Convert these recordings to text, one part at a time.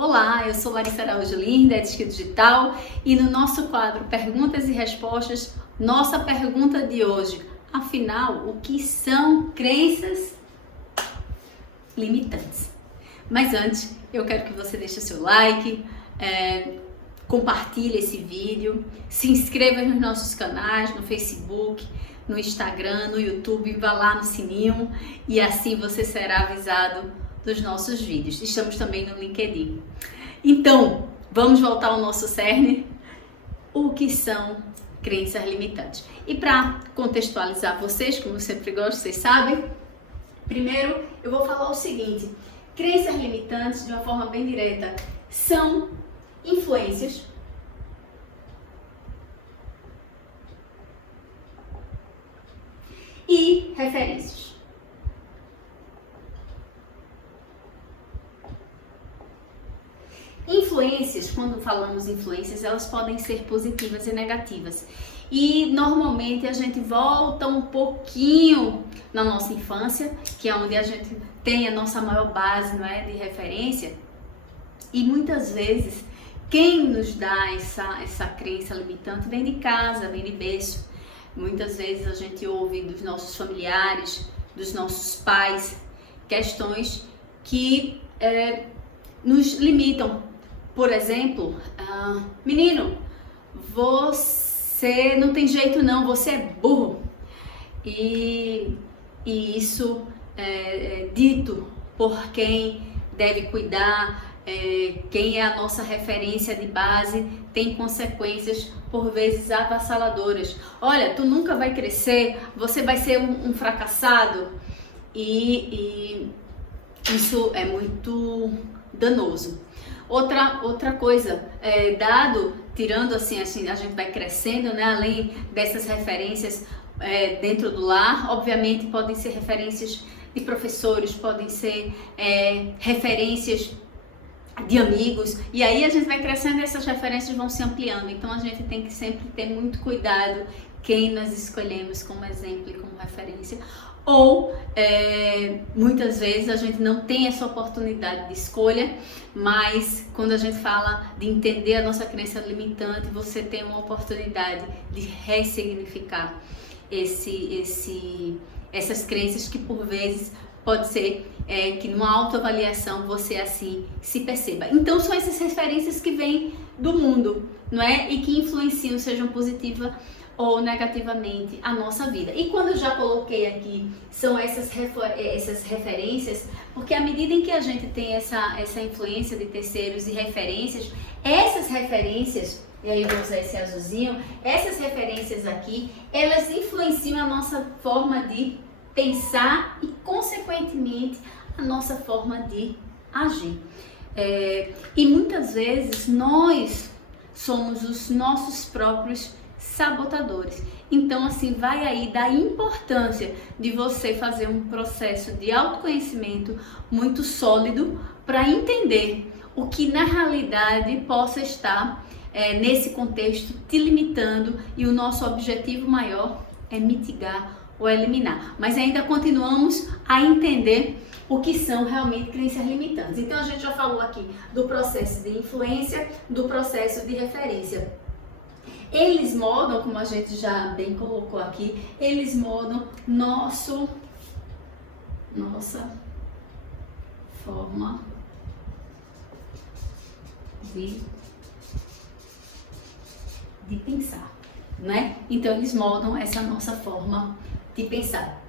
Olá, eu sou Larissa Araújo Lins, da Ética Digital, e no nosso quadro Perguntas e Respostas, nossa pergunta de hoje: afinal, o que são crenças limitantes? Mas antes, eu quero que você deixe o seu like, compartilhe esse vídeo, se inscreva nos nossos canais, no Facebook, no Instagram, no YouTube, vá lá no sininho e assim você será avisado dos nossos vídeos. Estamos também no LinkedIn. Então, vamos voltar ao nosso cerne. O que são crenças limitantes? E para contextualizar vocês, como eu sempre gosto, vocês sabem, primeiro eu vou falar o seguinte: crenças limitantes, de uma forma bem direta, são influências e referências. Influências, quando falamos influências, elas podem ser positivas e negativas. E normalmente a gente volta um pouquinho na nossa infância, que é onde a gente tem a nossa maior base, não é, de referência. E muitas vezes quem nos dá essa crença limitante vem de casa, vem de berço. Muitas vezes a gente ouve dos nossos familiares, dos nossos pais, questões que nos limitam. Por exemplo, menino, você não tem jeito não, você é burro. E isso é dito por quem deve cuidar, quem é a nossa referência de base, tem consequências por vezes avassaladoras. Olha, tu nunca vai crescer, você vai ser um fracassado. E isso é muito danoso. Outra coisa, tirando assim, a gente vai crescendo, né? Além dessas referências dentro do lar, obviamente podem ser referências de professores, podem ser referências de amigos, e aí a gente vai crescendo e essas referências vão se ampliando. Então a gente tem que sempre ter muito cuidado quem nós escolhemos como exemplo e como referência. Ou muitas vezes a gente não tem essa oportunidade de escolha, mas quando a gente fala de entender a nossa crença limitante, você tem uma oportunidade de ressignificar essas crenças que por vezes pode ser que numa autoavaliação você assim se perceba. Então são essas referências que vêm do mundo, não é? E que influenciam, sejam positivas ou negativamente, a nossa vida. E quando eu já coloquei aqui, são essas referências, porque à medida em que a gente tem essa influência de terceiros e referências, essas referências, e aí eu vou usar esse azulzinho, essas referências aqui, elas influenciam a nossa forma de pensar e, consequentemente, a nossa forma de agir. E muitas vezes nós somos os nossos próprios sabotadores. Então, assim, vai aí da importância de você fazer um processo de autoconhecimento muito sólido para entender o que na realidade possa estar nesse contexto te limitando, e o nosso objetivo maior é mitigar ou eliminar. Mas ainda continuamos a entender o que são realmente crenças limitantes. Então a gente já falou aqui do processo de influência, do processo de referência. Eles moldam, como a gente já bem colocou aqui, eles moldam nossa forma de pensar, né? Então eles moldam essa nossa forma de pensar.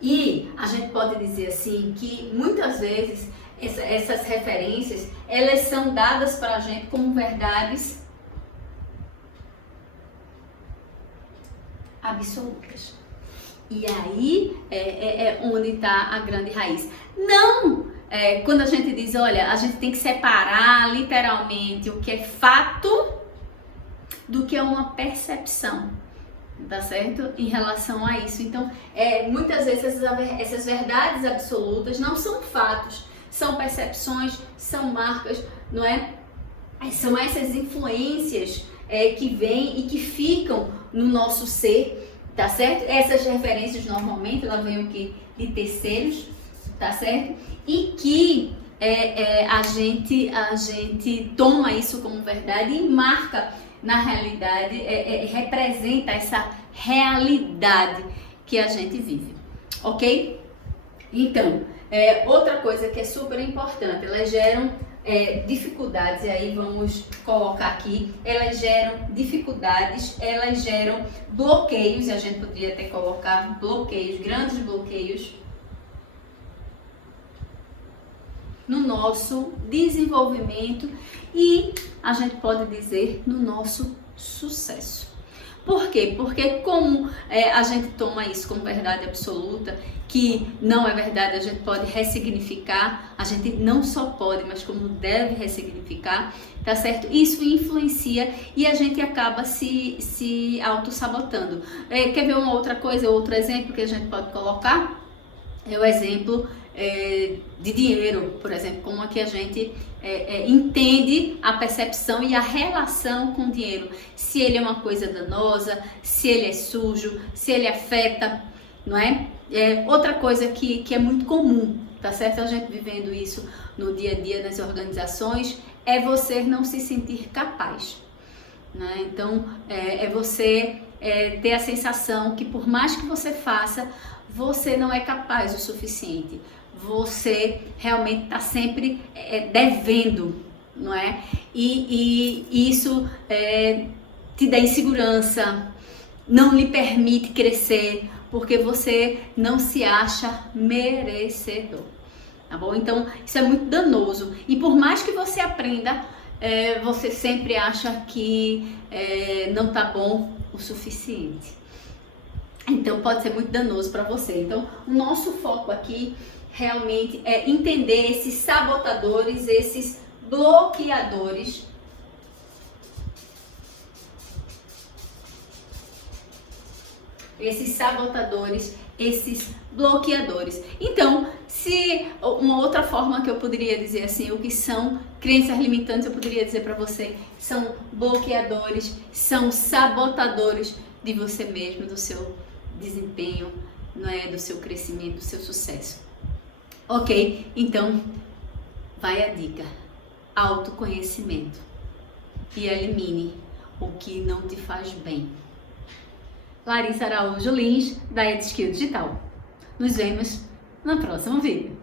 E a gente pode dizer assim que muitas vezes essas referências, elas são dadas para a gente como verdades absolutas. E aí é onde está a grande raiz. Não quando a gente diz, olha, a gente tem que separar literalmente o que é fato do que é uma percepção, tá certo? Em relação a isso. Então, muitas vezes essas verdades absolutas não são fatos, são percepções, são marcas, não é? São essas influências que vêm e que ficam no nosso ser, tá certo? Essas referências normalmente, elas vêm o quê? De terceiros, tá certo? E que a gente toma isso como verdade e marca na realidade, representa essa realidade que a gente vive, ok? Então, outra coisa que é super importante, elas geram dificuldades, e aí vamos colocar aqui, elas geram dificuldades, elas geram bloqueios, e a gente poderia até colocar bloqueios, grandes bloqueios, no nosso desenvolvimento e a gente pode dizer no nosso sucesso. Por quê? Porque como a gente toma isso como verdade absoluta, que não é verdade, a gente pode ressignificar, a gente não só pode, mas como deve ressignificar, tá certo? Isso influencia e a gente acaba se auto-sabotando. Quer ver uma outra coisa, outro exemplo que a gente pode colocar? É o exemplo de dinheiro, por exemplo, como é que a gente entende a percepção e a relação com o dinheiro, se ele é uma coisa danosa, se ele é sujo, se ele afeta, não é? Outra coisa que é muito comum, tá certo? A gente vivendo isso no dia a dia nas organizações, é você não se sentir capaz, né? Então, você ter a sensação que por mais que você faça, você não é capaz o suficiente. Você realmente está sempre devendo, não é? E isso te dá insegurança, não lhe permite crescer, porque você não se acha merecedor, tá bom? Então, isso é muito danoso. E por mais que você aprenda, você sempre acha que não tá bom o suficiente. Então, pode ser muito danoso para você. Então, o nosso foco aqui realmente é entender esses sabotadores, esses bloqueadores. Esses sabotadores, esses bloqueadores. Então, se uma outra forma que eu poderia dizer assim, o que são crenças limitantes, eu poderia dizer para você, são bloqueadores, são sabotadores de você mesmo, do seu desempenho, não é, do seu crescimento, do seu sucesso. Ok? Então, vai a dica. Autoconhecimento. E elimine o que não te faz bem. Larissa Araújo Lins, da EdSkill Digital. Nos vemos no próximo vídeo.